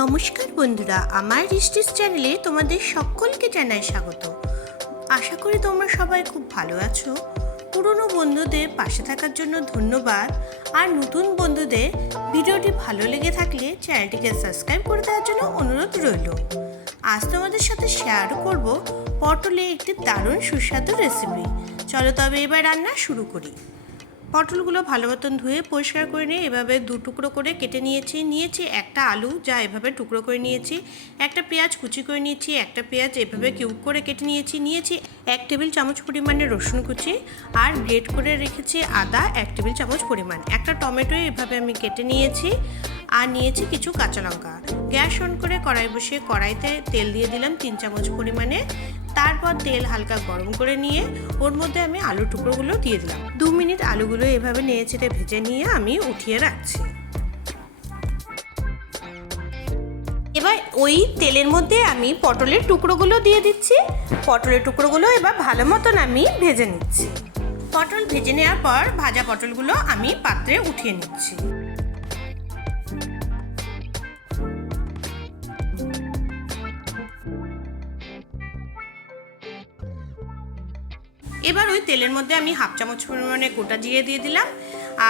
নমস্কার বন্ধুরা, আমার রিস্টিস চ্যানেলে তোমাদের সকলকে জানাই স্বাগত। আশা করি তোমরা সবাই খুব ভালো আছো। পুরনো বন্ধুদের পাশে থাকার জন্য ধন্যবাদ। আর নতুন বন্ধুদের ভিডিওটি ভালো লেগে থাকলে চ্যানেলটিকে সাবস্ক্রাইব করে দেওয়ার জন্য অনুরোধ রইল। আজ তোমাদের সাথে শেয়ার করব পটলে একটি দারুণ সুস্বাদু রেসিপি। চলো তবে এবার রান্না শুরু করি। পটলগুলো ভালো মতন ধুয়ে পরিষ্কার করে নিয়ে এভাবে দু টুকরো করে কেটে নিয়েছি একটা আলু, যা এভাবে টুকরো করে নিয়েছি, একটা পেঁয়াজ কুচি করে নিয়েছি, একটা পেঁয়াজ এভাবে কিউব করে কেটে নিয়েছি 1 টেবিল চামচ পরিমাণে রসুন কুচি, আর গ্রেট করে রেখেছি আদা 1 টেবিল চামচ পরিমাণ, একটা টমেটো এভাবে আমি কেটে নিয়েছি, আর নিয়েছি কিছু কাঁচা লঙ্কা। গ্যাস অন করে কড়াই বসিয়ে কড়াইতে তেল দিয়ে দিলাম 3 চামচ পরিমাণে। তারপর তেল হালকা গরম করে নিয়ে ওর মধ্যে আমি আলুর টুকরোগুলো দিয়ে দিলাম। 2 মিনিট আলুগুলো এভাবে নেড়েচেড়ে ভেজে নিয়ে আমি উঠিয়ে রাখছি। এবার ওই তেলের মধ্যে আমি পটলের টুকরোগুলো দিয়ে দিচ্ছি। পটলের টুকরোগুলো এবার ভালো মতন আমি ভেজে নিচ্ছি। পটল ভেজে নেওয়ার পর ভাজা পটলগুলো আমি পাত্রে উঠিয়ে নিচ্ছি। এবার ওই তেলের মধ্যে আমি 1/2 চামচ পরিমাণে গোটা জিরে দিয়ে দিলাম,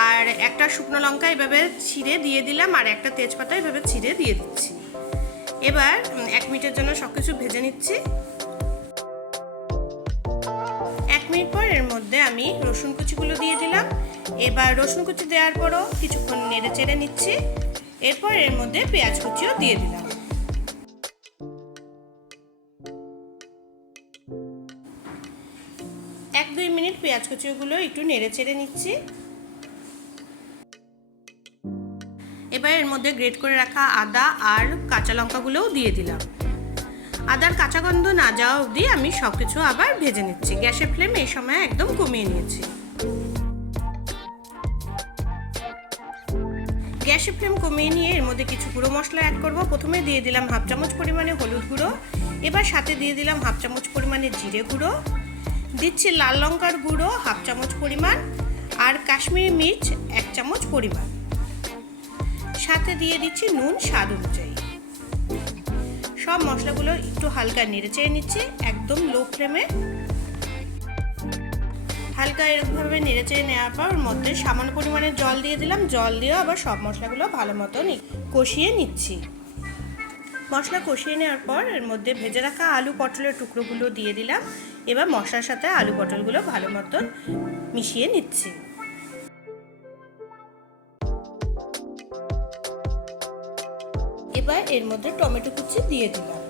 আর একটা শুকনো লঙ্কা এভাবে ছিঁড়ে দিয়ে দিলাম, আর একটা তেজপাতা এভাবে ছিঁড়ে দিয়ে দিচ্ছি। এবার 1 মিনিটের জন্য সব কিছু ভেজে নিচ্ছি। 1 মিনিট পর এর মধ্যে আমি রসুন কুচিগুলো দিয়ে দিলাম। এবার রসুন কুচি দেওয়ার পরও কিছুক্ষণ নেড়ে চেড়ে নিচ্ছি। এরপর এর মধ্যে পেঁয়াজ কুচিও দিয়ে দিলাম। 1-2 মিনিট পেঁয়াজ কুচিগুলো একটু নেড়ে চেড়ে নিচ্ছি। এবার এর মধ্যে গ্রেট করে রাখা আদা আর কাঁচা লঙ্কাগুলোও দিয়ে দিলাম। আদার কাঁচা গন্ধ না যাওয়া অবধি আমি সব কিছু আবার ভেজে নিচ্ছি। গ্যাসের ফ্লেম এই সময় একদম কমিয়ে নিয়েছি। গ্যাসের ফ্লেম কমিয়ে নিয়ে এর মধ্যে কিছু গুঁড়ো মশলা অ্যাড করব। প্রথমে দিয়ে দিলাম 1/2 চামচ পরিমাণে হলুদ গুঁড়ো, এবার সাথে দিয়ে দিলাম 1/2 চামচ পরিমাণে জিরে গুঁড়ো, দিচ্ছি লাল লঙ্কার গুঁড়ো 1/2 চামচ পরিমাণ, আর কাশ্মীরি মির্চ 1 চামচ পরিমাণ, সাথে দিয়ে দিচ্ছি নুন স্বাদ অনুযায়ী। সব মশলাগুলো একটু হালকা নেড়ে চেড়ে নিচ্ছি, একদম লো ফ্লেমে। হালকা এরকমভাবে নেড়ে চেড়ে নেওয়ার পর ওর মধ্যে সামান্য পরিমাণে জল দিয়ে দিলাম। জল দিয়েও আবার সব মশলাগুলো ভালো মতন কষিয়ে নিচ্ছি। মশলা কষিয়ে নেওয়ার পর এর মধ্যে ভেজে রাখা আলু পটলের টুকরোগুলো দিয়ে দিলাম। এবার মশলার সাথে আলু পটলগুলো ভালো মতন মিশিয়ে নিচ্ছি। এবার এর মধ্যে টমেটো কুচি দিয়ে দিলাম।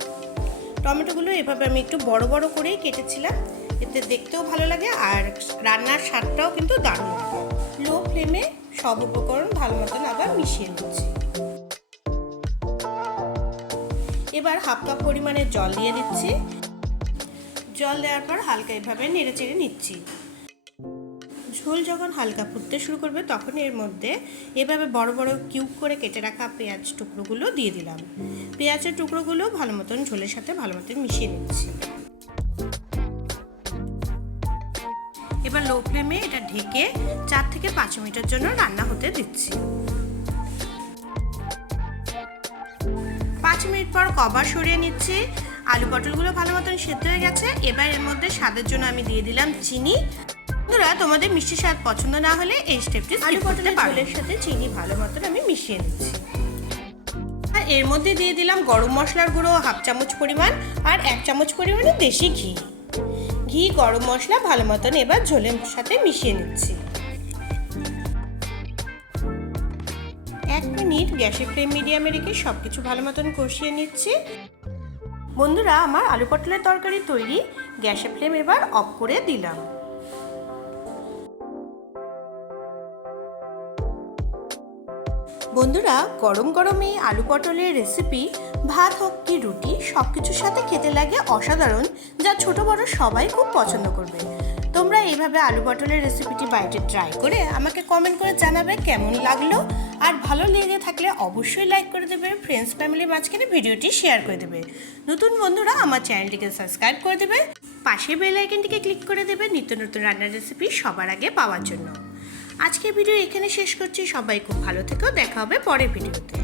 টমেটোগুলো এভাবে আমি একটু বড় বড় করেই কেটেছিলাম, এতে দেখতেও ভালো লাগে আর রান্নার স্বাদটাও কিন্তু দারুণ লাগে। লো ফ্লেমে সব উপকরণ ভালো মতন আবার মিশিয়ে নিচ্ছি। এবার 1/2 কাপ পরিমাণে জল দিয়ে দিচ্ছি। জল দেওয়ার পর হালকা এভাবে নেড়ে চেড়ে নিচ্ছি। ঝোল যখন হালকা ফুটতে শুরু করবে তখন এর মধ্যে এভাবে বড় বড় কিউব করে কেটে রাখা পেঁয়াজ টুকরোগুলো দিয়ে দিলাম। পেঁয়াজের টুকরোগুলো ভালো মতন ঝোলের সাথে ভালো মতন মিশিয়ে নিচ্ছি। এবার লো ফ্লেমে এটা ঢেকে 4 থেকে 5 মিনিটের জন্য রান্না হতে দিচ্ছি। 5 মিনিট পর কভার সরিয়ে নিচ্ছি। আলু পটলগুলো ভালো মতন সেদ্ধ হয়ে গেছে। এবার এর মধ্যে স্বাদের জন্য আমি দিয়ে দিলাম চিনি। বন্ধুরা, তোমাদের মিষ্টি স্বাদ পছন্দ না হলে এই স্টেপটি আলু পটলের ঝোলের সাথে চিনি ভালো মতন আমি মিশিয়ে নিচ্ছি। আর এর মধ্যে দিয়ে দিলাম গরম মশলার গুঁড়ো 1/2 চামচ পরিমাণ, আর 1 চামচ পরিমাণে দেশি ঘি গরম মশলা ভালো মতন এবার ঝোলের সাথে মিশিয়ে নিচ্ছি। 1 মিনিট গ্যাসের ফ্লেম মিডিয়ামে রেখে সব কিছু ভালো মতন কষিয়ে নিচ্ছি। বন্ধুরা, আমার আলু পটলের তরকারি তৈরি। গ্যাসের ফ্লেম এবার অফ করে দিলাম। বন্ধুরা, গরম গরম এই আলু পটলের রেসিপি ভাত হোক কি রুটি সব কিছুর সাথে খেতে লাগে অসাধারণ, যা ছোট বড় সবাই খুব পছন্দ করবে। তোমরা এইভাবে আলু পটলের রেসিপিটি বাড়িতে ট্রাই করে আমাকে কমেন্ট করে জানাবে কেমন লাগলো। আর ভালো লেগে থাকলে অবশ্যই লাইক করে দেবে, ফ্রেন্ডস ফ্যামিলির মাঝখানে ভিডিওটি শেয়ার করে দেবে। নতুন বন্ধুরা আমার চ্যানেলটিকে সাবস্ক্রাইব করে দেবে, পাশে বেল আইকনটিকে ক্লিক করে দেবে নিত্য নতুন রান্নার রেসিপি সবার আগে পাওয়ার জন্য। আজকের ভিডিও এখানে শেষ করছি। সবাই খুব ভালো থেকো, দেখা হবে পরের ভিডিওতে।